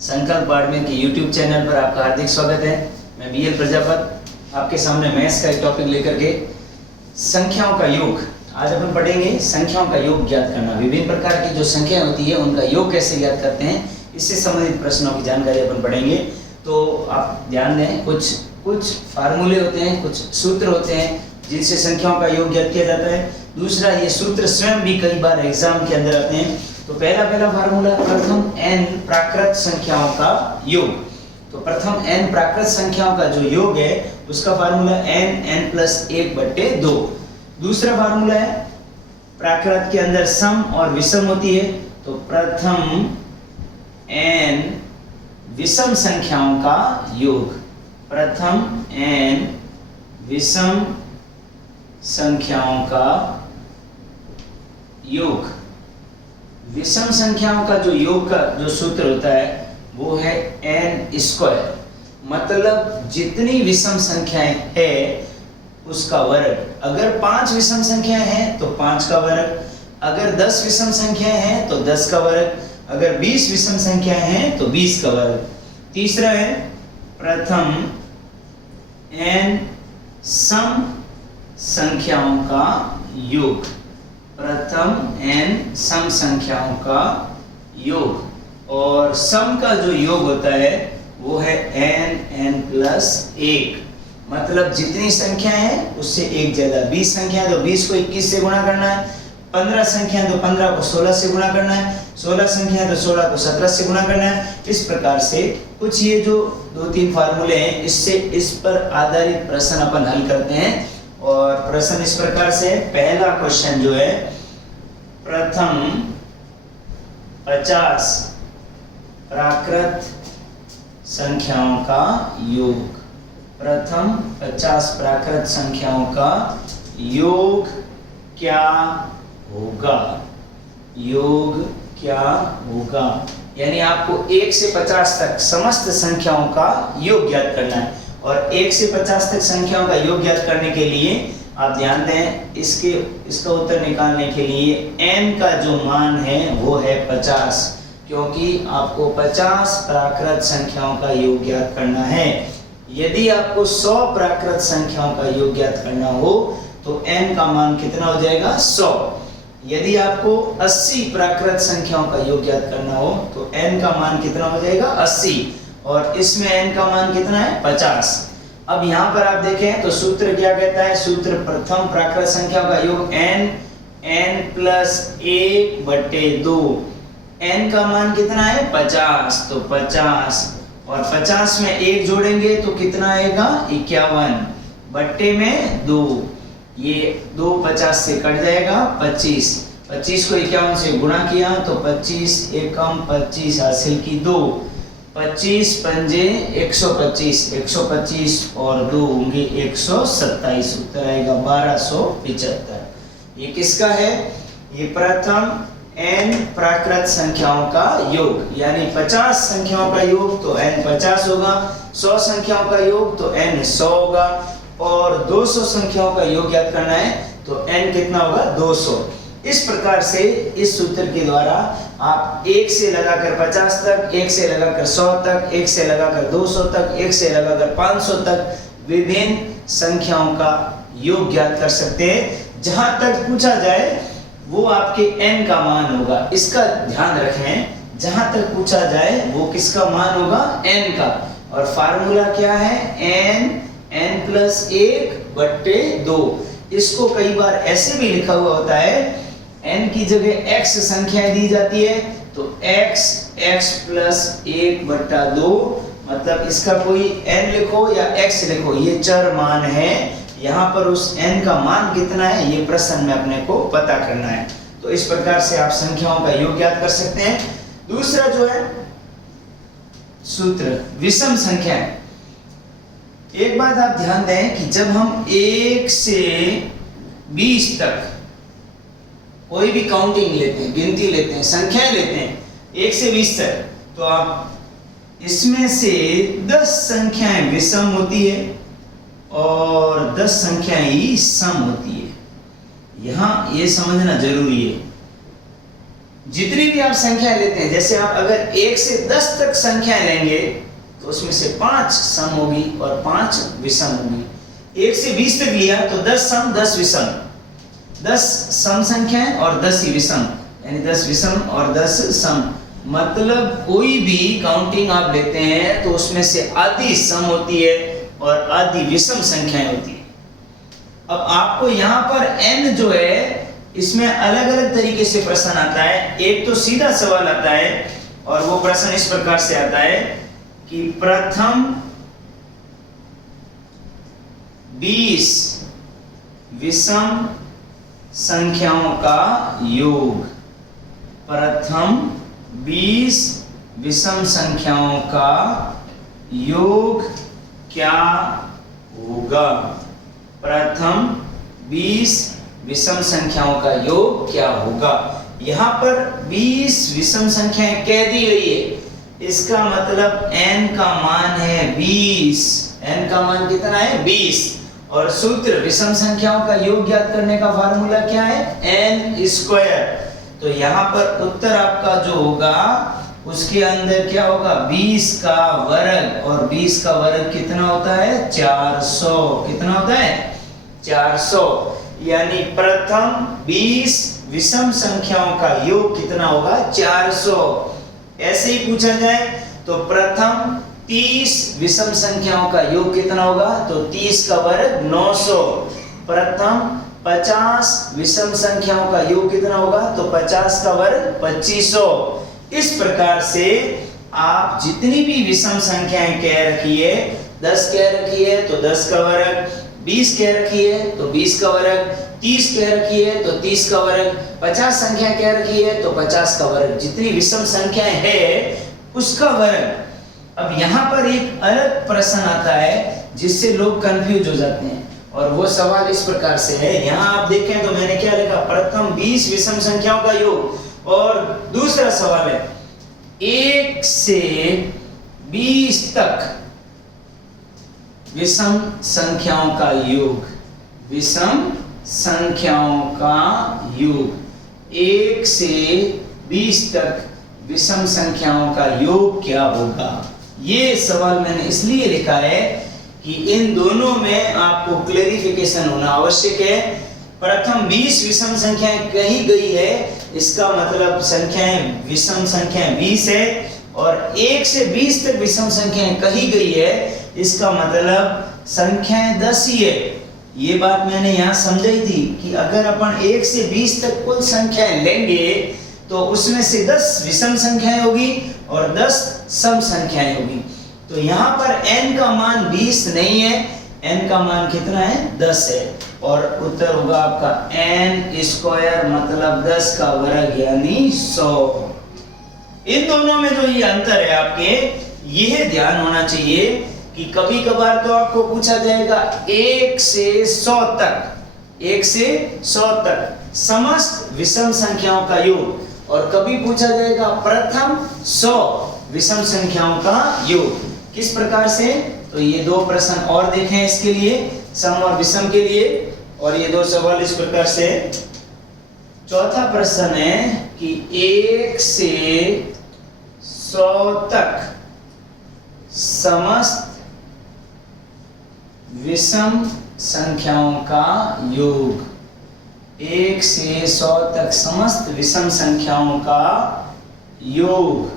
संकल्प बाड़मेर के YouTube channel पर आपका हार्दिक स्वागत है। मैं बीएल प्रजापत आपके सामने मैथ्स का एक टॉपिक लेकर के संख्याओं का योग। आज अपन पढ़ेंगे संख्याओं का योग ज्ञात करना। विभिन्न प्रकार की जो संख्याएं होती है उनका योग कैसे ज्ञात करते हैं, इससे संबंधित प्रश्नों की जानकारी अपन पढ़ेंगे। तो आप ध्यान दें, कुछ फार्मूले होते हैं, कुछ सूत्र होते हैं जिनसे संख्याओं का योग ज्ञात किया जाता है। दूसरा, ये सूत्र स्वयं भी कई बार एग्जाम के अंदर आते हैं। तो पहला फार्मूला, प्रथम n प्राकृत संख्याओं का योग। तो प्रथम n प्राकृत संख्याओं का जो योग है उसका फार्मूला n+1/2। दूसरा फार्मूला है, प्राकृत के अंदर सम और विषम होती है, तो प्रथम n विषम संख्याओं का योग। प्रथम n विषम संख्याओं का योग। विषम संख्याओं का जो योग का जो सूत्र होता है वो है n²। मतलब जितनी विषम संख्याएं है उसका वर्ग। अगर 5 विषम संख्याएं हैं तो 5 का वर्ग, अगर 10 विषम संख्याएं हैं तो 10 का वर्ग, अगर 20 विषम संख्याएं हैं तो 20 का वर्ग। तीसरा है, प्रथम n सम संख्याओं का योग। प्रथम n सम संख्याओं का योग। और सम का जो योग होता है वो है n+1। मतलब जितनी संख्या है उससे एक ज्यादा। 20 संख्या है तो 20 को 21 से गुणा करना है, 15 संख्या है तो 15 को 16 से गुणा करना है, 16 संख्या है तो 16 को 17 से गुणा करना है। इस प्रकार से कुछ ये जो 2-3 फार्मूले हैं इससे इस पर आधारित प्रश्न अपन हल करते हैं। और प्रश्न इस प्रकार से, पहला क्वेश्चन जो है, प्रथम 50 प्राकृत संख्याओं का योग। प्रथम 50 प्राकृत संख्याओं का योग क्या होगा? योग क्या होगा? यानी आपको 1 से 50 तक समस्त संख्याओं का योग ज्ञात करना है। और 1 से 50 तक संख्याओं का योग ज्ञात करने के लिए आप ध्यान दें, इसका उत्तर निकालने के लिए n का जो मान है वो है 50, क्योंकि आपको 50 प्राकृत संख्याओं का योग ज्ञात करना है। यदि आपको 100 प्राकृत संख्याओं का योग ज्ञात करना हो तो n का मान कितना हो जाएगा? 100। यदि आपको 80 प्राकृत संख्याओं का योग ज्ञात करना हो तो n का मान कितना हो जाएगा? 80। और इसमें n का मान कितना है? 50। अब यहाँ पर आप देखें तो सूत्र क्या कहता है? सूत्र प्रथम प्राकृत संख्या का योग n+1/2। n का मान कितना है? 50। तो 50 और 50 में 1 जोड़ेंगे तो कितना आएगा? 51 बट्टे में 2। ये 2 50 से कट जाएगा, 25 को 51 से गुणा किया तो 25 एकम 25 हासिल की 2। 25 पंजे 125, 125 और 2 होंगे 127। उत्तर आएगा 1275। ये किसका है? ये प्रथम n प्राकृत संख्याओं का योग। यानी 50 संख्याओं का योग तो n 50 होगा, 100 संख्याओं का योग तो n 100 होगा, और 200 संख्याओं का योग ज्ञात करना है तो n कितना होगा? 200। इस प्रकार से इस सूत्र के द्वारा आप 1 से लगाकर 50 तक, 1 से लगाकर 100 तक, 1 से लगाकर 200 तक, 1 से लगाकर 500 तक विभिन्न संख्याओं का योग ज्ञात कर सकते हैं। जहां तक पूछा जाए वो आपके n का मान होगा। इसका ध्यान रखें, जहां तक पूछा जाए वो किसका मान होगा? n का। और फार्मूला क्या है? n+1/2। इसको कई बार ऐसे भी लिखा हुआ होता है, n की जगह x संख्याएं दी जाती है तो x+1/2। मतलब इसका कोई n लिखो या x लिखो, ये चर मान है। यहाँ पर उस n का मान कितना है ये प्रश्न में अपने को पता करना है। तो इस प्रकार से आप संख्याओं का योग ज्ञात कर सकते हैं। दूसरा जो है सूत्र, विषम संख्याएं। एक बात आप ध्यान दें कि जब हम 1 से 20 तक कोई भी काउंटिंग लेते हैं, गिनती लेते हैं, संख्याएं लेते हैं 1 से 20 तक, तो आप इसमें से 10 संख्याएं विषम होती है और 10 संख्याएं ही सम होती है। यहां ये समझना जरूरी है। जितनी भी आप संख्या लेते हैं, जैसे आप अगर 1 से 10 तक संख्याएं लेंगे तो उसमें से 5 सम होगी और 5 विषम होगी। 1 से 20 तक लिया तो 10 सम 10 विषम, 10 सम संख्याएं और 10 ही विषम, यानी 10 विषम और 10 सम। मतलब कोई भी काउंटिंग आप लेते हैं तो उसमें से आधी सम होती है और आधी विषम संख्याएं होती है। अब आपको यहाँ पर n जो है इसमें अलग अलग तरीके से प्रश्न आता है। एक तो सीधा सवाल आता है और वो प्रश्न इस प्रकार से आता है कि प्रथम 20 विषम संख्याओं का योग। प्रथम 20 विषम संख्याओं का योग क्या होगा? प्रथम 20 विषम संख्याओं का योग क्या होगा? यहाँ पर 20 विषम संख्याएं कह दी गई है, इसका मतलब n का मान है 20। n का मान कितना है? 20। और सूत्र विषम संख्याओं का योग ज्ञात करने का फार्मूला क्या है? n square. तो यहाँ पर उत्तर आपका जो होगा उसके अंदर क्या होगा? 20 का वर्ग, और 20 का वर्ग कितना होता है? 400। कितना होता है? 400। यानी प्रथम 20 विषम संख्याओं का योग कितना होगा? 400। ऐसे ही पूछा जाए तो प्रथम 30 विषम संख्याओं का योग कितना होगा? तो 30 का वर्ग 900। प्रथम 50 विषम संख्याओं का योग कितना होगा? तो 50 का वर्ग 2500। इस प्रकार से आप जितनी भी विषम संख्याएं कह रखी है, 10 कह रखी है तो 10 का वर्ग, 20 कह रखी है तो 20 का वर्ग, 30 कह रखी है तो 30 का वर्ग, 50 संख्या कह रखी है तो 50 का वर्ग, जितनी विषम संख्याएं है उसका वर्ग। अब यहाँ पर एक अलग प्रश्न आता है जिससे लोग कंफ्यूज हो जाते हैं, और वो सवाल इस प्रकार से है। यहाँ आप देखें तो मैंने क्या लिखा? प्रथम 20 विषम संख्याओं का योग। और दूसरा सवाल है 1 से 20 तक विषम संख्याओं का योग। विषम संख्याओं का योग। 1 से 20 तक विषम संख्याओं का योग क्या होगा? ये सवाल मैंने इसलिए लिखा है कि इन दोनों में आपको क्लेरिफिकेशन होना आवश्यक है। प्रथम 20 विषम संख्याएं कही गई है, इसका मतलब संख्याएं विषम संख्याएं 20 है, और 1 से 20 तक विषम संख्याएं कही गई है, इसका मतलब संख्याएं 10 ही है। ये बात मैंने यहाँ समझाई थी कि अगर अपन 1 से 20 तक कुल संख्याएं लेंगे तो उसमें से 10 विषम संख्याएं होगी और 10 सम संख्याएं होगी। तो यहाँ पर n का मान 20 नहीं है, n का मान कितना है? 10 है, और उत्तर होगा आपका n स्क्वायर, मतलब 10 का वर्ग यानी 100। इन दोनों में जो ये अंतर है आपके, यह ध्यान होना चाहिए कि कभी कभार तो आपको पूछा जाएगा 1 से 100 तक, 1 से 100 तक समस्त विषम संख्याओं का योग, और कभी पूछा जाएगा प्रथम 100 विषम संख्याओं का योग। किस प्रकार से? तो ये दो प्रश्न और देखें इसके लिए, सम और विषम के लिए, और ये दो सवाल इस प्रकार से। चौथा प्रश्न है कि 1 से 100 तक समस्त विषम संख्याओं का योग। 1 से 100 तक समस्त विषम संख्याओं का योग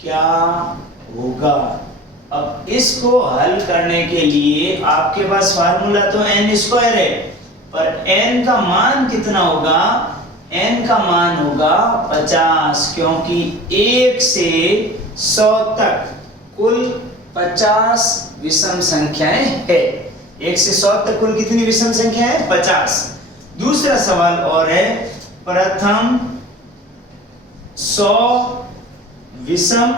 क्या होगा? अब इसको हल करने के लिए आपके पास फार्मूला तो n स्क्वायर है, पर n का मान कितना होगा? n का मान होगा 50, क्योंकि 1 से 100 तक कुल 50 विषम संख्याएं है। 1 से 100 तक कुल कितनी विषम संख्या है? 50। दूसरा सवाल और है, प्रथम 100 विषम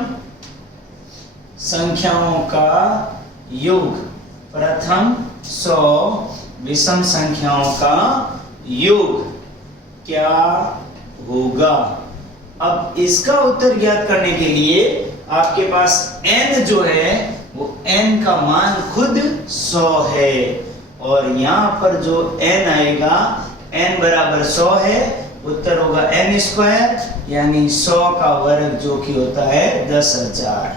संख्याओं का योग। प्रथम 100 विषम संख्याओं का योग क्या होगा? अब इसका उत्तर ज्ञात करने के लिए आपके पास n जो है वो n का मान खुद 100 है, और यहाँ पर जो n आएगा n बराबर 100 है, उत्तर होगा n स्क्वायर यानी 100 का वर्ग जो कि होता है 10,000।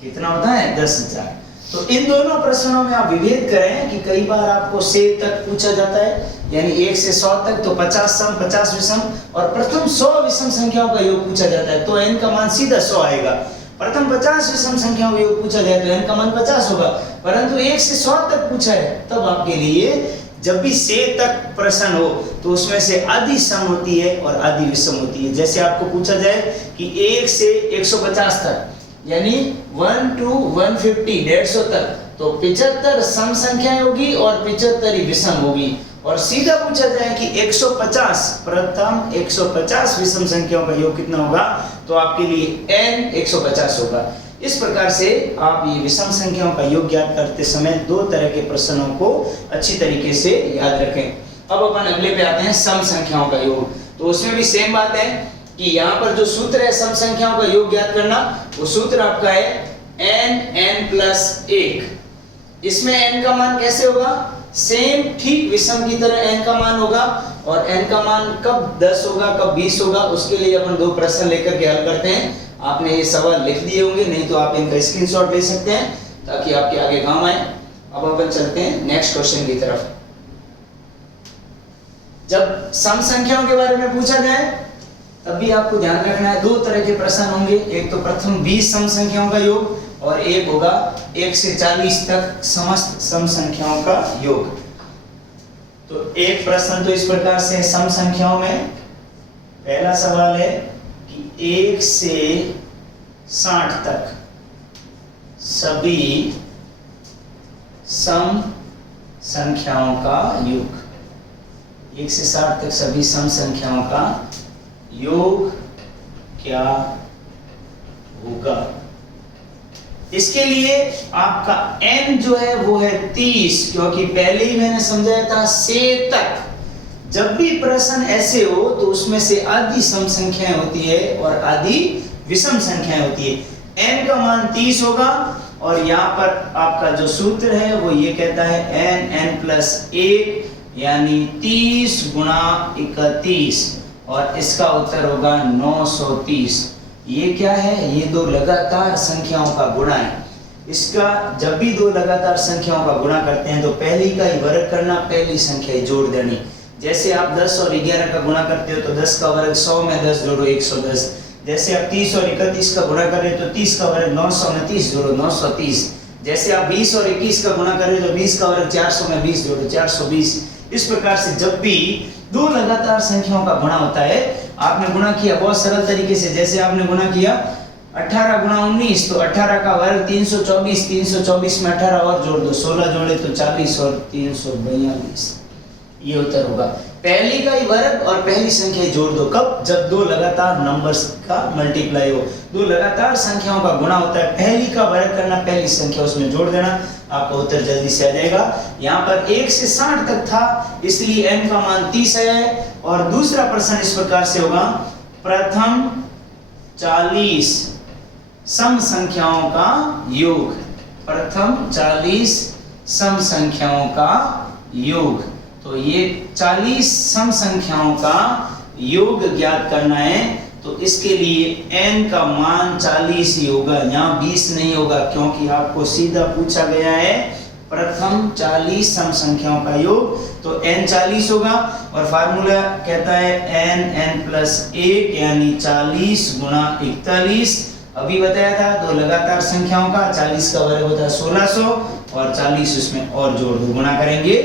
कितना होता है 10,000। तो इन दोनों प्रश्नों में आप विभेद करें कि कई बार आपको से तक पूछा जाता है यानी 1 से 100 तक, तो 50 सम 50 विषम, और प्रथम 100 विषम संख्याओं का योग पूछा जाता है तो n का मान सीधा 100 आएगा। प्रथम 50 विषम संख्याओं का योग पूछा जाए तो n का मान 50 होगा। परंतु 1 से 100 तक पूछा है तब आपके लिए जब भी से तक प्रश्न हो तो उसमें से आधी सम होती है और आधी विषम होती है। जैसे आपको पूछा जाए कि 1 से 150 तक यानी 1 to 150 150 तक, तो 75 सम संख्याएं होगी और 75 ही विषम होगी। और सीधा पूछा जाए कि 150 प्रथम 150 विषम संख्याओं का योग कितना होगा तो आपके लिए n 150 होगा। इस प्रकार से आप ये विषम संख्याओं का योग ज्ञात करते समय दो तरह के प्रश्नों को अच्छी तरीके से याद रखें। अब अपन अगले पे आते हैं सम संख्याओं का योग। तो उसमें भी सेम बात है कि यहाँ पर जो सूत्र है सम संख्याओं का योग ज्ञात करना, वो सूत्र आपका है n plus 1। इसमें n का मान कैसे होगा, सेम ठीक विषम की तरह n का मान होगा। और n का मान कब 10 होगा कब 20 होगा उसके लिए अपन दो प्रश्न लेकर के हल करते हैं। आपने ये सवाल लिख दिए होंगे, नहीं तो आप इनका स्क्रीनशॉट ले सकते हैं ताकि आपके आगे काम आए। अब अपन चलते हैं नेक्स्ट क्वेश्चन की तरफ। जब सम संख्याओं के बारे में पूछा जाए तब भी आपको ध्यान रखना है, दो तरह के प्रश्न होंगे। एक तो प्रथम 20 सम संख्याओं का योग और एक होगा 1 से 40 तक समस्त सम संख्याओं का योग। तो एक प्रश्न तो इस प्रकार से सम संख्याओं में पहला सवाल है कि 1 से 60 तक सभी सम संख्याओं का योग। 1 से 60 तक सभी सम संख्याओं का योग क्या होगा। इसके लिए आपका n जो है वो है 30, क्योंकि पहले ही मैंने समझाया था से तक जब भी प्रश्न ऐसे हो तो उसमें से आधी सम संख्याएं होती है और आधी विषम संख्याएं होती है। n का मान 30 होगा और यहाँ पर आपका जो सूत्र है वो ये कहता है n plus 1 यानी 30 गुणा 31 और इसका उत्तर होगा 930। ये क्या है, ये दो लगातार संख्याओं का गुणा है। इसका जब भी दो लगातार संख्याओं का गुणा करते हैं तो पहली का ही वर्ग करना, पहली संख्या ही जोड़ देनी। जैसे आप 10 और 11 का गुणा करते हो तो 10 का वर्ग 100 में 10 जोड़ो 110। जैसे आप 30 और 31 का गुणा कर रहे हो तो 30 का वर्ग 900 में 30 जोड़ो 930। जैसे आप 20 और 21 का गुणा कर रहे हो तो 20 का वर्ग 400 में 20 जोड़ो 420। इस प्रकार से जब भी दो लगातार संख्याओं का गुणा होता है, आपने गुणा किया बहुत सरल तरीके से। जैसे आपने गुणा किया 18 गुणा 19 तो 18 का वर्ग 324, 324 में 18 और जोड़ दो 16 जोड़े तो 40 और 342। ये उत्तर होगा। पहली का ही वर्ग और पहली संख्या जोड़ दो कब, जब दो लगातार नंबर्स का मल्टीप्लाई हो। दो लगातार संख्याओं का गुणा होता है, पहली का वर्ग करना, पहली संख्या उसमें जोड़ देना, आपका उत्तर जल्दी से आ जाएगा। यहाँ पर 1 से 60 तक था इसलिए n का मान 30 है। और दूसरा प्रश्न इस प्रकार से होगा, प्रथम 40 सम संख्याओं का योग। प्रथम 40 सम संख्याओं का योग। तो ये 40 सम संख्याओं का योग ज्ञात करना है तो इसके लिए n का मान 40 ही होगा, यहाँ 20 नहीं होगा, क्योंकि आपको सीधा पूछा गया है प्रथम 40 सम संख्याओं का योग। तो n 40 होगा और फार्मूला कहता है n plus 1 यानी 40 गुणा 41। अभी बताया था दो लगातार संख्याओं का 40 का वर्ग होता है 1600 और 40 उसमें और जोड़ दो, गुणा करेंगे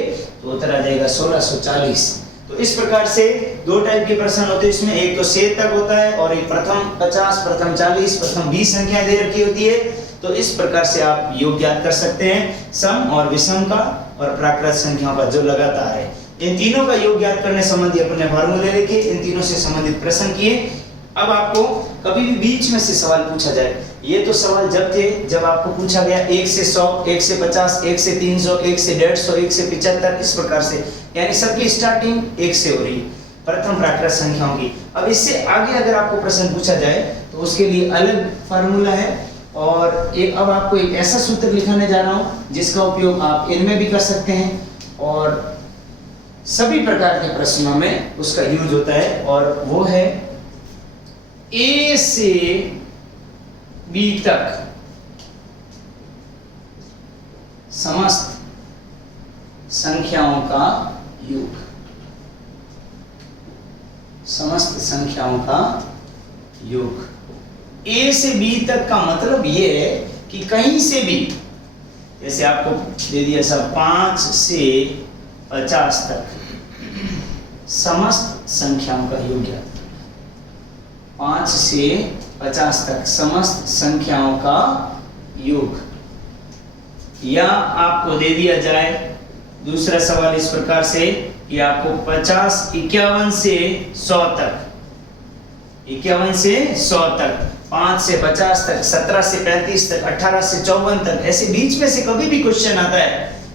तो उत्तर आ जाएगा 1640। तो इस प्रकार से दो टाइप के प्रश्न होते हैं इसमें, एक तो से तक होता है और एक प्रथम 50, प्रथम 40, प्रथम 20 संख्याएं दे रखी होती है। तो इस प्रकार से आप योग ज्ञात कर सकते हैं सम और विषम का और प्राकृत संख्याओं का जो लगातार है। इन तीनों का योग ज्ञात करने संबंधी अपने फार्मूले लेके इन तीनों से संबंधित प्रश्न किए। अब आपको कभी भी बीच में से सवाल पूछा जाए, ये तो सवाल जब थे जब आपको पूछा गया 1 से 100, 1 से 50, 1 से 300, 1 से 150, 1 से 75, इस प्रकार से, यानी सबकी स्टार्टिंग 1 से हो रही है प्रथम प्राकृत संख्याओं की। अब इससे आगे अगर आपको प्रश्न पूछा जाए तो उसके लिए अलग फार्मूला है। और एक अब आपको एक ऐसा सूत्र लिखाने जा रहा हूँ जिसका उपयोग आप इनमें भी कर सकते हैं और सभी प्रकार के प्रश्नों में उसका यूज होता है, और वो है ए से बी तक समस्त संख्याओं का योग। समस्त संख्याओं का योग। ए से बी तक का मतलब ये है कि कहीं से भी, जैसे आपको दे दिया सब 5 से 50 तक समस्त संख्याओं का योग ज्ञात करना। 5 से 50 तक समस्त संख्याओं का योग। या आपको दे दिया जाए दूसरा सवाल इस प्रकार से कि आपको 51 से 100 तक, 51 से 100 तक, 5 से 50 तक, 17 से 35 तक, 18 से 54 तक, ऐसे बीच में से कभी भी क्वेश्चन आता है,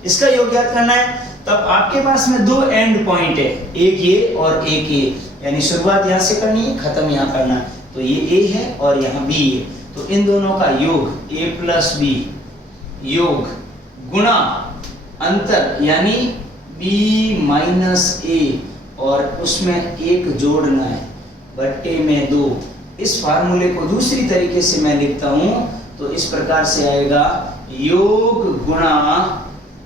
इसका योग याद करना है। तब आपके पास में 2 एंड पॉइंट है, एक ये और एक ये, यानी शुरुआत यहाँ से करनी है, खत्म यहाँ करना है। तो ये a है और यहाँ b है, तो इन दोनों का योग a प्लस b योग गुणा अंतर यानी b माइनस a, और उसमें एक जोड़ना है बट्टे में 2। इस फार्मूले को दूसरी तरीके से मैं लिखता हूं तो इस प्रकार से आएगा, योग गुणा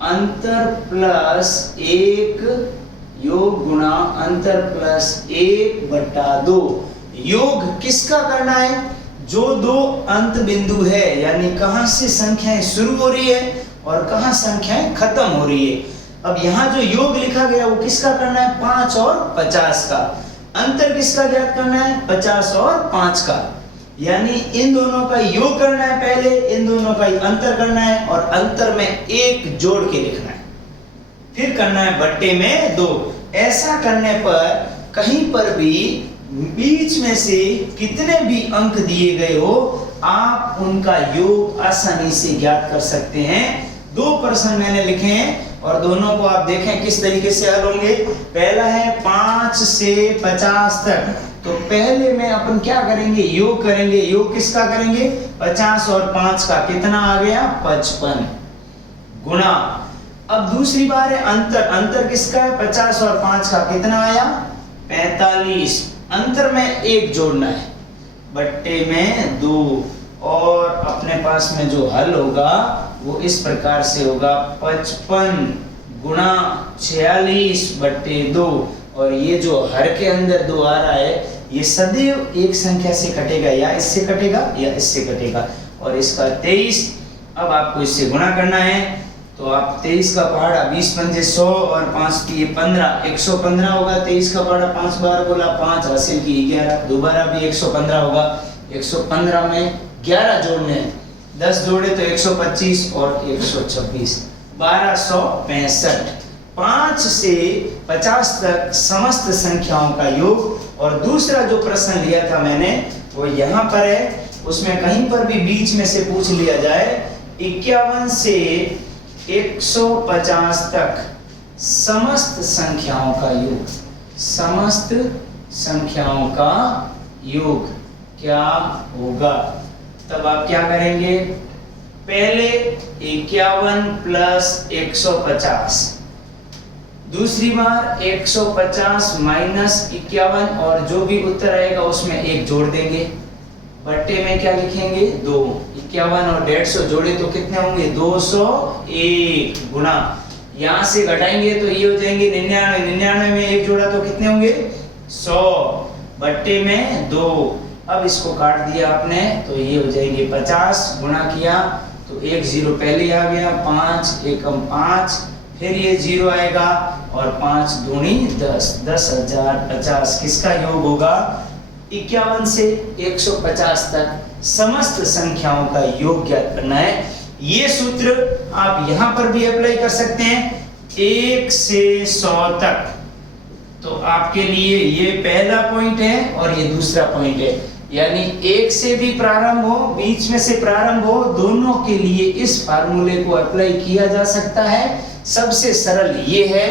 अंतर प्लस 1, योग गुणा अंतर प्लस 1/2। योग किसका करना है? जो 2 अंत बिंदु है, यानी कहां से संख्याएं शुरू हो रही है और कहां संख्याएं खत्म हो रही है। अब यहाँ जो योग लिखा गया वो किसका करना है? 5 और 50 का। अंतर किसका ज्ञात करना है? 50 और 5 का। यानी इन दोनों का योग करना है पहले, इन दोनों का अंतर करना है, और अंतर में 1 जोड़ के लिखना है, फिर करना है बट्टे में 2। ऐसा करने पर कहीं पर भी बीच में से कितने भी अंक दिए गए हो, आप उनका योग आसानी से ज्ञात कर सकते हैं। 2 प्रश्न मैंने लिखे हैं और दोनों को आप देखें किस तरीके से हल होंगे। पहला है 5 से 50 तक, तो पहले में अपन क्या करेंगे? योग करेंगे। योग किसका करेंगे? 50 और 5 का। कितना आ गया? 55 गुणा। अब दूसरी बार है अंतर। अंतर किसका है? 50 और 5 का। कितना आया? 45। अंतर में 1 जोड़ना है बट्टे में 2, और अपने पास में जो हल होगा वो इस प्रकार से होगा, 55 गुणा 46/2। और ये जो हर के अंदर 2 आ रहा है, ये सदैव एक संख्या से कटेगा, या इससे कटेगा या इससे कटेगा, और इसका 23। अब आपको इससे गुणा करना है, तो आप 23 का पहाड़ा 20 पंजे 100 और 5 की 15, 115 होगा। 23 का पहाड़ा 5 बार बोला 5 हासिल की 11, दोबारा भी 115 होगा। 115 में 11 जोड़ने हैं, 10 जोड़े तो 125 और 126, 1265। 5 से 50 तक समस्त संख्याओं का योग। और दूसरा जो प्रश्न लिया था मैंने वो यहाँ पर है, उसमें कहीं पर भी बीच में से पूछ लिया जाए, 51 से 150 तक समस्त संख्याओं का योग। समस्त संख्याओं का योग क्या होगा? तब आप क्या करेंगे? पहले 51 प्लस 150, दूसरी बार 150 माइनस 51, और जो भी उत्तर आएगा उसमें 1 जोड़ देंगे। बट्टे में क्या लिखेंगे? 2। 51 और 150 जोड़े तो कितने होंगे? 201 गुणा, यहाँ से घटाएंगे तो ये हो जाएंगे 99। 99 में 1 जोड़ा तो कितने होंगे? 100 बट्टे में 2। अब इसको काट दिया आपने तो ये हो जाएंगे 50, गुणा किया तो 1 0 पहले आ गया, 5 एकम 5, फिर ये 0 आएगा, और 5 दूनी 10, 10,050। किसका योग होगा? 51 से 150 तक समस्त संख्याओं का योग ज्ञात करना है। ये सूत्र आप यहां पर भी अप्लाई कर सकते हैं, 1 से 100 तक। तो आपके लिए ये पहला पॉइंट है और ये दूसरा पॉइंट है, यानी 1 से भी प्रारंभ हो, बीच में से प्रारंभ हो, दोनों के लिए इस फार्मूले को अप्लाई किया जा सकता है। सबसे सरल ये है।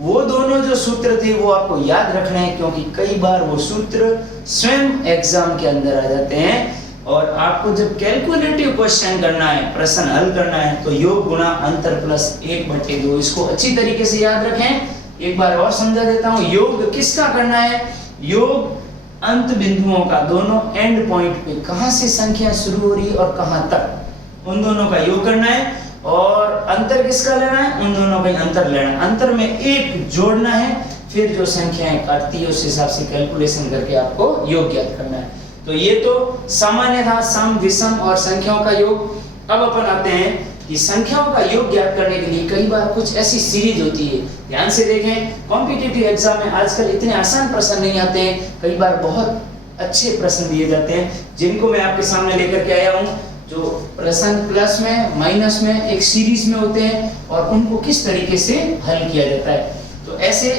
वो दोनों जो सूत्र थे वो आपको याद रखने हैं, क्योंकि कई बार वो सूत्र स्वयं एग्जाम के अंदर आ जाते हैं। और आपको जब कैलकुलेटिव क्वेश्चन करना है, प्रश्न हल करना है, तो योग गुणा अंतर प्लस 1/2, इसको अच्छी तरीके से याद रखें। एक बार और समझा देता हूं, योग किसका करना है? योग अंत बिंदुओं का, दोनों एंड पॉइंट पे कहां से संख्या शुरू हो रही है और कहां तक, उन दोनों का योग करना है। और अंतर किसका लेना है? उन दोनों का अंतर लेना है। अंतर में एक जोड़ना है, फिर जो संख्याएं काटती है उस हिसाब से कैलकुलेशन करके आपको योग ज्ञात करना है। तो ये तो सामान्य था सम, विषम और संख्याओं का योग। अब अपन आते हैं कि संख्याओं का योग ज्ञात करने के लिए कई बार कुछ ऐसी सीरीज होती है। ध्यान से देखें, कॉम्पिटिटिव एग्जाम में आजकल इतने आसान प्रश्न नहीं आते हैं, कई बार बहुत अच्छे प्रश्न दिए जाते हैं, जिनको मैं आपके सामने लेकर के आया हूं। जो प्रश्न प्लस में, माइनस में, एक सीरीज में होते हैं और उनको किस तरीके से हल किया जाता है। तो ऐसे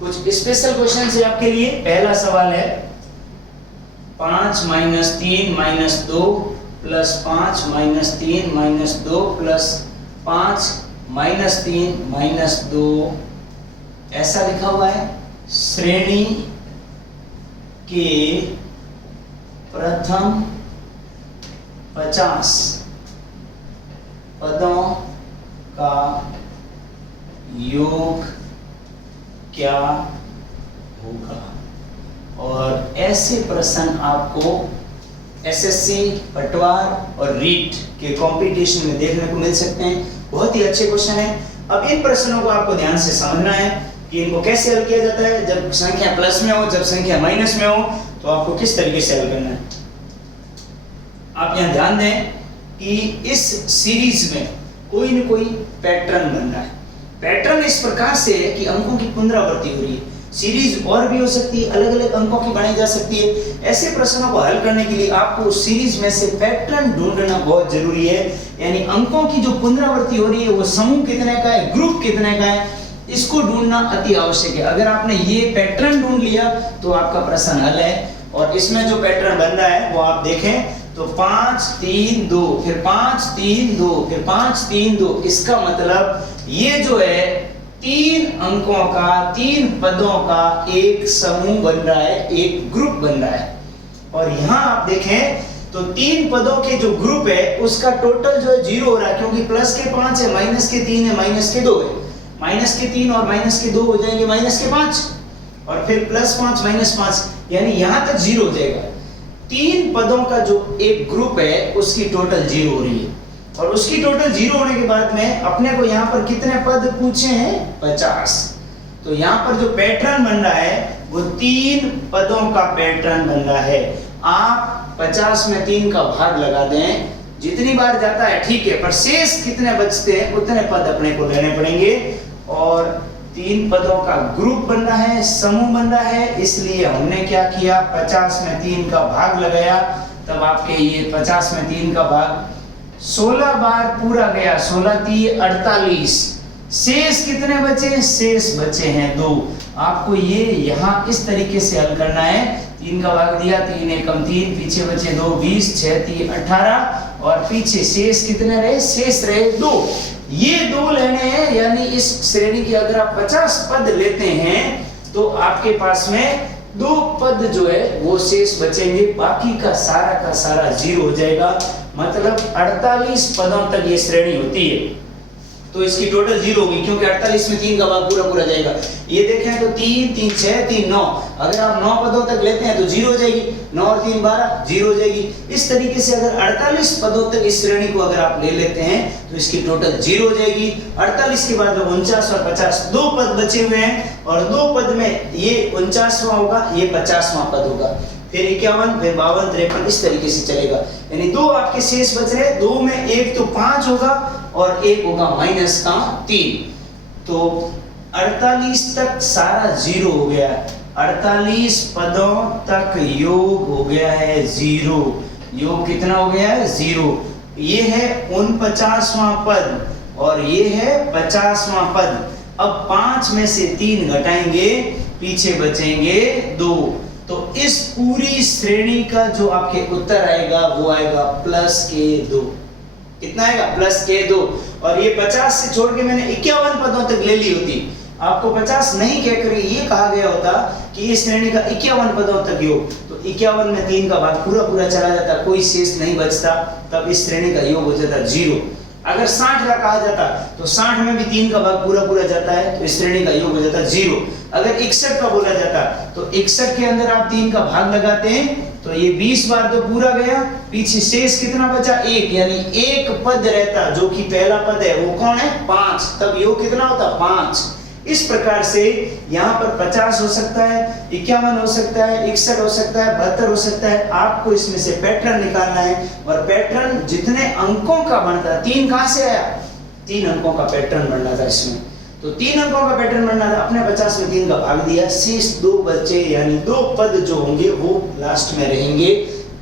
कुछ स्पेशल क्वेश्चन है आपके लिए। पहला सवाल है 5 - 3 - 2 प्लस 5 - 3 - 2 प्लस 5 - 3 - 2, ऐसा लिखा हुआ है। श्रेणी के प्रथम 50 पदों का योग क्या होगा। और ऐसे प्रश्न आपको एसएससी, पटवार और रीट के कंपटीशन में देखने को मिल सकते हैं। बहुत ही अच्छे क्वेश्चन हैं। अब इन प्रश्नों को आपको ध्यान से समझना है कि इनको कैसे हल किया जाता है। जब संख्या प्लस में हो, जब संख्या माइनस में हो, तो आपको किस तरीके से हल करना है। आप यहाँ ध्यान दें कि इस सीरीज में कोई न कोई पैटर्न बन रहा है। पैटर्न इस प्रकार से है कि अंकों की पुनरावृत्ति हो रही है। सीरीज और भी हो सकती है, अलग अलग अंकों की बनाई जा सकती है। ऐसे प्रश्नों को हल करने के लिए आपको सीरीज में से पैटर्न ढूंढना बहुत जरूरी है। यानी अंकों की जो पुनरावृत्ति हो रही है वो समूह कितने का है, ग्रुप कितने का है, इसको ढूंढना अति आवश्यक है। अगर आपने ये पैटर्न ढूंढ लिया तो आपका प्रश्न हल है। और इसमें जो पैटर्न बन रहा है वो आप देखें तो 5 3 2, फिर 5 3 2, फिर 5 3 2। इसका मतलब ये जो है 3 अंकों का, 3 पदों का एक समूह बन रहा है, एक ग्रुप बन रहा है। और यहां आप देखें तो 3 पदों के जो ग्रुप है उसका टोटल जो है 0 हो रहा है, क्योंकि प्लस के 5 है, माइनस के 3 है, माइनस के 2 है। माइनस के 3 और माइनस के 2 हो जाएंगे माइनस के 5, और फिर प्लस 5 माइनस 5, यानी यहां तक 0 हो जाएगा। 3 पदों का जो एक ग्रुप है उसकी टोटल 0 हो रही है। और उसकी टोटल 0 होने के बाद में अपने को यहाँ पर कितने पद पूछे हैं? 50। तो यहाँ पर जो पैटर्न बन रहा है वो 3 पदों का पैटर्न बन रहा है। आप 50 में 3 का भाग लगा दें, जितनी बार जाता है ठीक है, पर शेष कितने बचते हैं उतने पद अपने को लेने पड़ेंगे। और 3 पदों का ग्रुप बन रहा है, समूह बन रहा है, इसलिए हमने क्या किया, 50 में 3 का भाग लगाया। तब आपके ये 50 में 3 का भाग 16 बार पूरा गया, 16 3 48। शेष कितने बचे? शेष बचे हैं 2। आपको ये यहाँ इस तरीके से हल करना है। 3 का भाग दिया, 3 एकम 3, पीछे बचे 2 20, 6 3 18, और पीछे शेष कितने रहे? शेष रहे 2। ये 2 लेने हैं, यानी इस श्रेणी की अगर आप 50 पद लेते हैं तो आपके पास में 2 पद जो है वो शेष बचेंगे, बाकी का सारा 0 हो जाएगा। मतलब 48 पदों तक ये श्रेणी होती है। तो इसकी टोटल 0 होगी, क्योंकि 48 में 3 का भाग पूरा जाएगा। ये देखें तो 3 3 6 3 9, अगर आप 9 पदों तक लेते हैं तो 0 हो जाएगी। 9 और 3 12, 0 हो जाएगी। इस तरीके से अगर 48 पदों तक इस श्रेणी को अगर आप ले लेते हैं तो इसकी टोटल 0 हो जाएगी। 48 के बाद 49 और 50, 2 पद बचे हुए हैं, और 2 पद में ये 49वां होगा, ये 50वां पद होगा, फिर 51, फिर 52, 53, इस तरीके से चलेगा। यानी 2 आपके शेष बच रहे, 2 में एक तो 5 होगा और एक होगा माइनस का 3। तो 48 तक सारा 0 हो गया। 48 पदों तक योग हो गया है 0। योग कितना हो गया है? 0। ये है 49वां पद और ये है 50वां पद। अब 5 में से 3 घटाएंगे, पीछे बचेंगे 2। तो इस पूरी श्रेणी का जो आपके उत्तर आएगा वो आएगा प्लस के 2। कितना आएगा? प्लस के 2। और ये 50 से छोड़ के मैंने 51 पदों तक ले ली होती, आपको 50 नहीं कहकर ये कहा गया होता कि इस श्रेणी का 51 पदों तक योग, तो 51 में 3 का भाग पूरा चला जाता, कोई शेष नहीं बचता, तब इस श्रेणी का योग हो जाता 0। अगर 60 का कहा जाता तो 60 में भी 3 का भाग पूरा पूरा जाता है, तो इस श्रेणी का योग हो जाता 0। अगर 61 का बोला जाता तो 61 के अंदर आप 3 का भाग लगाते हैं तो ये 20 बार तो पूरा गया, पीछे शेष कितना बचा 1, यानी एक पद रहता जो कि पहला पद है वो कौन है 5, तब योग कितना होता 5। इस प्रकार से यहाँ पर 50 हो सकता है, 51 हो सकता है, 61 हो सकता है, 72 हो सकता है। आपको इसमें से पैटर्न निकालना है और पैटर्न जितने अंकों का बनता है, 3 कहां से आया 3 अंकों का पैटर्न बनना था इसमें, तो 3 अंकों का पैटर्न बनना था, अपने 50 में 3 का भाग दिया, शेष 2 बचे यानी 2 पद जो होंगे वो लास्ट में रहेंगे।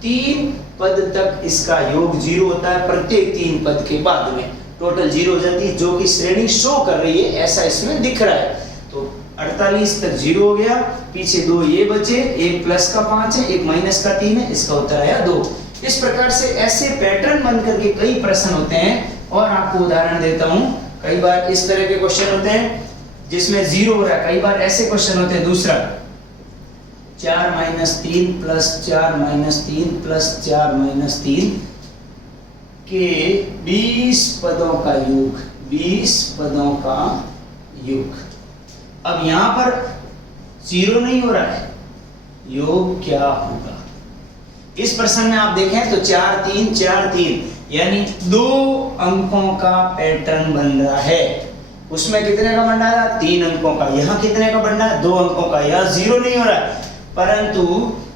3 पद तक इसका योग 0 होता है, प्रत्येक 3 पद के बाद में टोटल 0 हो जाती है, जो कि श्रेणी शो कर रही है ऐसा इसमें दिख रहा है। तो 48 तक 0 हो गया, पीछे 2 ये बचे, एक प्लस का 5 है, एक माइनस का 3 है, इसका उत्तर आया 2। इस प्रकार से ऐसे पैटर्न बन करके कई प्रश्न होते हैं। और आपको उदाहरण देता हूं, कई बार इस तरह के क्वेश्चन होते हैं जिसमें 0 हो रहा है, कई बार ऐसे क्वेश्चन होते हैं दूसरा 4 - 3 + 4 - 3 + 4 - 3 के 20 पदों का योग, 20 पदों का योग। अब यहां पर 0 नहीं हो रहा है, योग क्या होगा? इस प्रश्न में आप देखें तो 4 3 4 3 यानी 2 अंकों का पैटर्न बन रहा है। उसमें कितने का बन रहा है 3 अंकों का, यहाँ कितने का बन रहा है 2 अंकों का। यहाँ 0 नहीं हो रहा है, परंतु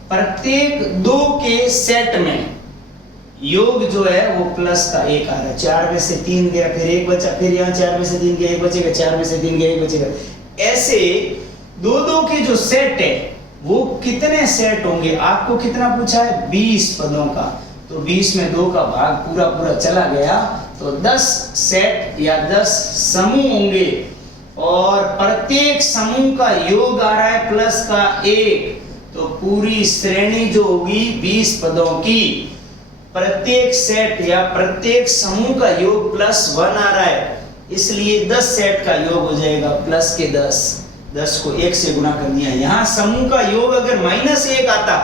प्रत्येक 2 के सेट में योग जो है वो प्लस का 1 आ रहा है। 4 में से 3 गया, फिर 1 बचा, फिर यहाँ 4 में से 3 गया 1 बचेगा, 4 में से 3 गया 1 बचेगा। ऐसे 2 के जो सेट है वो कितने सेट होंगे, आपको कितना पूछा है 20 पदों का, तो 20 में 2 का भाग पूरा पूरा चला गया, तो 10 सेट या 10 समूह होंगे और प्रत्येक समूह का योग आ रहा है प्लस का 1। तो पूरी श्रेणी जो होगी 20 पदों की, प्रत्येक सेट या प्रत्येक समूह का योग +1 आ रहा है, इसलिए 10 सेट का योग हो जाएगा प्लस के 10, 10 को 1 से गुणा कर दिया। यहाँ समूह का योग अगर -1 आता,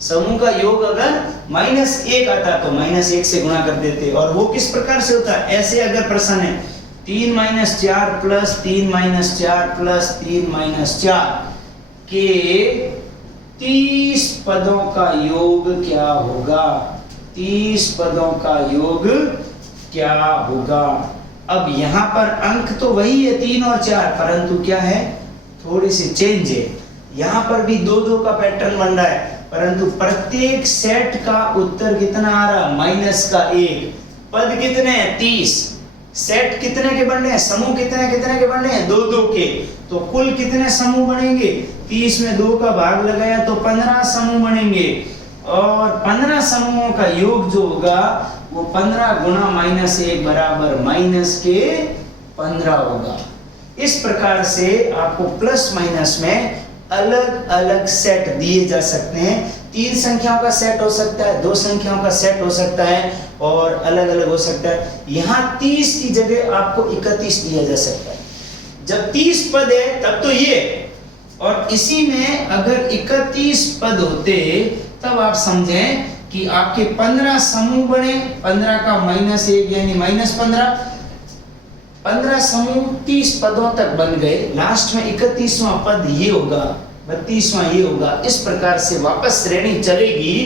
समूह का योग अगर -1 आता तो -1 से गुणा कर देते। और वो किस प्रकार से होता है, ऐसे अगर प्रश्न है 3 - 4 + 3 - 4 + 3 - 4 के 30 पदों का योग क्या होगा, 30 पदों का योग क्या होगा? अब यहाँ पर अंक तो वही है 3 और 4, परंतु क्या है थोड़ी सी चेंज है। यहाँ पर भी 2 का पैटर्न बन रहा है, परंतु प्रत्येक सेट का उत्तर कितना आ रहा माइनस का 1। पद कितने हैं 30, सेट कितने के बनने हैं, समूह कितने कितने के बनने हैं 2 के, तो कुल कितने समूह बनेंगे 30 में 2 का भाग लगाया तो 15 समूह बनेंगे। और 15 समूहों का योग जो होगा वो 15 गुणा -1 बराबर -15 होगा। इस प्रकार से आपको प्लस माइनस में अलग अलग सेट दिए जा सकते हैं। 3 संख्याओं का सेट हो सकता है, 2 संख्याओं का सेट हो सकता है और अलग अलग हो सकता है। यहाँ 30 की जगह आपको 31 दिया जा सकता है। जब 30 पद है तब तो ये, और इसी में अगर 31 पद होते तब आप समझें कि आपके 15 समूह बने, 15 का -1 यानी -15, 15 समूह 30 पदों तक बन गए। लास्ट में 31वां पद ये होगा, 32वां ये होगा। इस प्रकार से वापस श्रेणी चलेगी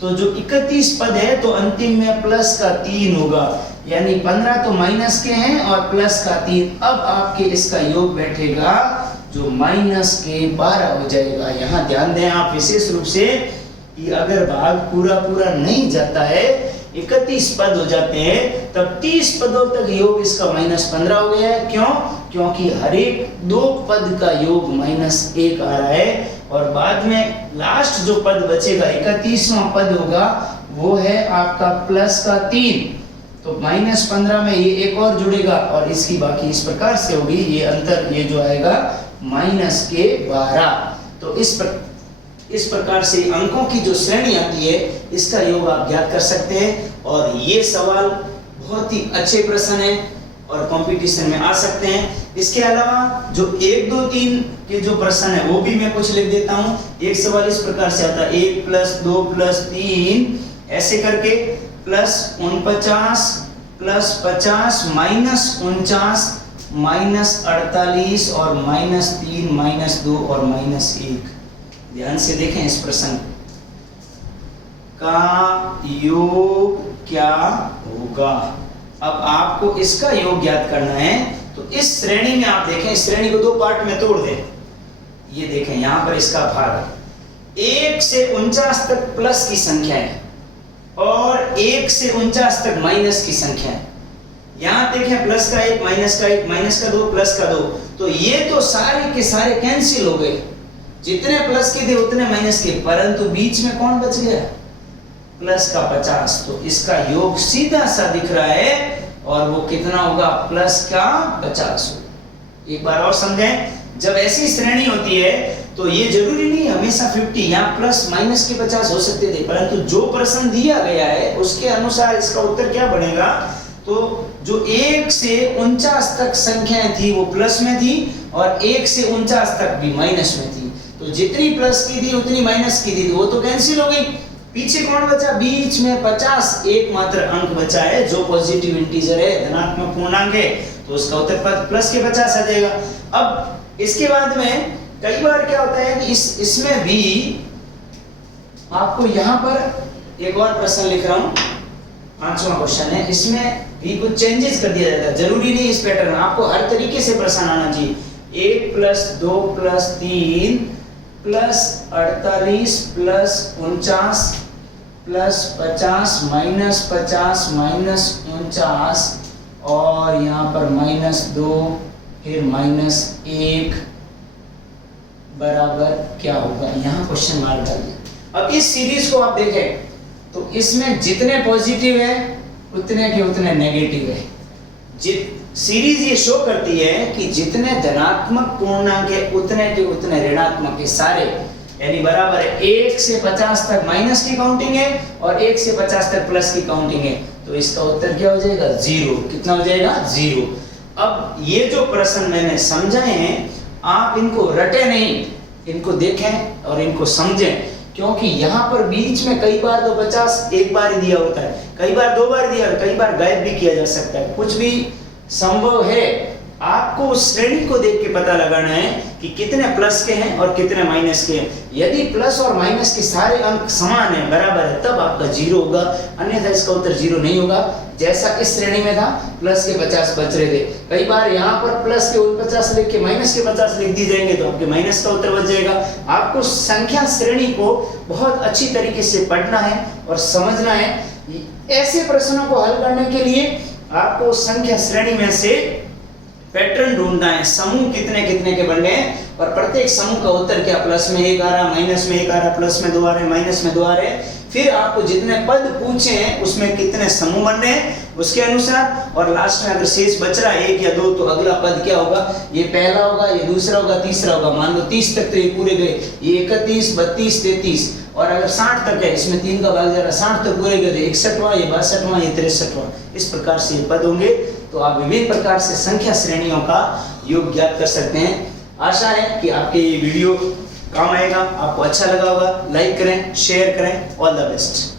तो जो 31 पद है तो अंतिम में प्लस का 3 होगा, यानी 15 तो माइनस के हैं और प्लस का 3। अब आपके इसका योग बैठेगा जो -12 हो जाएगा। यहाँ ध्यान दें आप विशेष रूप से कि अगर भाग पूरा पूरा नहीं जाता है, 31 पद हो जाते हैं, तब 30 पदों तक योग इसका -15 हो गया है। क्यों? क्योंकि हर एक 2 पद का योग -1 आ रहा है और बाद में लास्ट जो पद बचेगा 31वां पद होगा वो है आपका प्लस का 3, तो -15 में ये एक और जुड़ेगा और इसकी बाकी इस प्रकार से होगी। ये अंतर ये जो आएगा -12। तो इस प्रकार से अंकों की जो श्रेणी आती है इसका योग आप ज्ञात कर सकते हैं। और ये सवाल बहुत ही अच्छे प्रश्न है और कंपटीशन में आ सकते हैं। इसके अलावा जो 1 2 3 के जो प्रश्न है वो भी मैं कुछ लिख देता हूं। एक सवाल इस प्रकार से आता है 1 + 2 + 3 ऐसे करके +49 प्लस 50 माइनस 49 माइनस 48 और माइनस 3 माइनस 2 और माइनस 1। ध्यान से देखें इस प्रश्न का योग क्या होगा। अब आपको इसका योग ज्ञात करना है। तो इस श्रेणी में आप देखें, इस श्रेणी को दो पार्ट में तोड़ दें। ये देखें यहां पर इसका भाग 1 से 49 तक प्लस की संख्या है और 1 से 49 तक माइनस की संख्या है। यहां देखें प्लस का 1 माइनस का 1 माइनस का 2 प्लस का 2। तो ये तो सारे के सारे कैंसिल हो गए, जितने प्लस के थे उतने माइनस के, परंतु बीच में कौन बच गया? प्लस का 50। तो इसका योग सीधा सा दिख रहा है और वो कितना होगा? प्लस का 50। एक बार और समझें, जब ऐसी श्रेणी होती है तो ये जरूरी नहीं हमेशा 50 या प्लस माइनस के 50 हो सकते थे, परंतु जो प्रश्न दिया गया है उसके अनुसार इसका उत्तर क्या बनेगा? तो जो 1 से 49 तक संख्याएं थी वो प्लस में थी और 1 से 49 तक भी माइनस में थी। तो जितनी प्लस की थी उतनी माइनस की थी, वो तो कैंसिल हो गई। पीछे कौन बचा? बीच में 50 एकमात्र अंक बचा है जो पॉजिटिव इंटीजर है, धनात्मक पूर्णांक है, तो उसका उत्तर प्लस के 50 आ जाएगा। अब इसके बाद में कई बार क्या होता है कि इसमें भी आपको यहां पर एक और प्रश्न लिख रहा हूं, 5वां क्वेश्चन है, इसमें भी कुछ चेंजेस कर दिया जाता है। जरूरी नहीं इस पैटर्न में, आपको हर तरीके से प्रश्न आना चाहिए। 1 plus 2 plus 3 plus 48 plus 49 plus 50 minus 50 minus 49 और यहाँ पर माइनस 2 फिर माइनस 1 बराबर क्या होगा? यहाँ क्वेश्चन मार्क डालिए। अब इस सीरीज को आप देखें तो इसमें जितने पॉजिटिव है उतने के उतने नेगेटिव है। सीरीज ये शो करती है कि जितने धनात्मक पूर्णांक है उतने के उतने ऋणात्मक है सारे, यानी बराबर है। 1 से 50 तक माइनस की काउंटिंग है और 1 से 50 तक प्लस की काउंटिंग है। तो इसका उत्तर क्या हो जाएगा? 0। कितना हो जाएगा? 0। अब ये जो प्रश्न मैंने समझाए हैं आप इनको रटे नहीं, इनको देखें और इनको समझें, क्योंकि यहाँ पर बीच में कई बार तो 50 एक बार ही दिया होता है, कई बार 2 बार दिया, कई बार गायब भी किया जा सकता है, कुछ भी संभव है। आपको उस श्रेणी को देख के पता लगाना है कि कितने प्लस के हैं और कितने माइनस के हैं। यदि प्लस और माइनस के सारे अंक समान है, बराबर है, तब आपका 0 होगा, अन्यथा इसका उत्तर 0 नहीं होगा। जैसा इस श्रेणी में था प्लस के 50 बच रहे थे, कई बार यहाँ पर प्लस के 49 लिख के माइनस के 50 लिख दी जाएंगे तो आपके माइनस का उत्तर बच जाएगा। आपको संख्या श्रेणी को बहुत अच्छी तरीके से पढ़ना है और समझना है। ऐसे प्रश्नों को हल करने के लिए आपको संख्या श्रेणी में से पैटर्न ढूंढना है, समूह कितने कितने के बन गए और प्रत्येक समूह का उत्तर क्या, प्लस में 1 आ रहा, माइनस में 1 आ रहा, प्लस में 2 आ रहे, माइनस में 2 आ रहे। फिर आपको जितने पद पूछे हैं उसमें कितने समूह बन रहे हैं उसके अनुसार, और लास्ट में अगर शेष बच रहा है 1 या 2 तो अगला पद क्या होगा, ये पहला होगा, ये दूसरा होगा, तीसरा होगा। मान लो 30 तक तो ये पूरे गए, ये 31 32 33, और अगर 60 तक है, इसमें 3 का भाग जा रहा, 60 तक पूरे गए, 61वां, ये 62वां, ये 63वां, इस प्रकार से ये पद होंगे। तो आप विभिन्न प्रकार से संख्या श्रेणियों का योग ज्ञात कर सकते हैं। आशा है कि आपके ये वीडियो काम आएगा, आपको अच्छा लगा होगा। लाइक करें, शेयर करें। All the best.